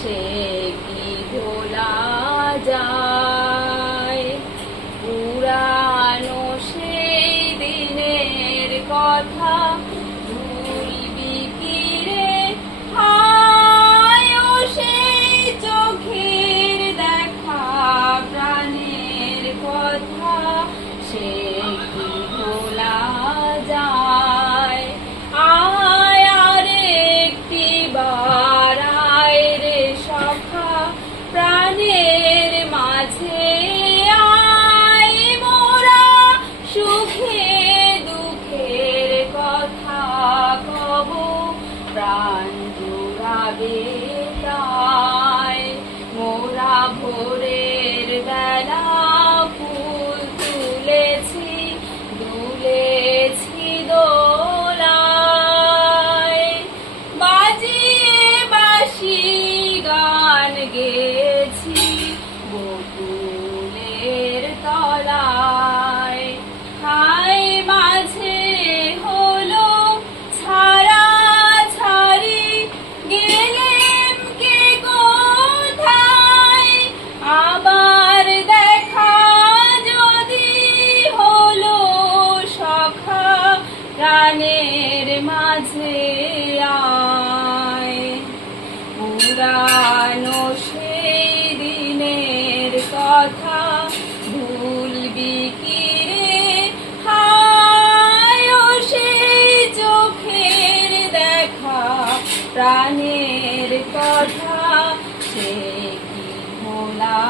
সে কি ভোলা যায়? পুরানো সেই দিনের কথা ভুলবি কি রে? হায় ও সেই চোখের দেখা, প্রাণের কথা সে কি ভোলা যায়? আয় আর একটি বার আয় রে সখা, প্রাণের মাঝে আয়, মোরা সুখে দুঃখের কথা কব, প্রাণ জুড়াবে তাই। মোরা ভোরের বেলা ফুল তুলেছি, দুলেছি দোলায়, বাজিয়ে বাঁশি গান গেছি বকুলের তলায়। হায় মাঝে হলো ছাড়া ছাড়ি, গেলেম কে কোথায়? আবার দেখা যদি হলো সখা, প্রাণের মাঝে আয়। পুরানো সেই দিনের কথা ভুলবি কি রে? হায় ও সেই চোখের দেখা, প্রাণের কথা সে কি ভোলা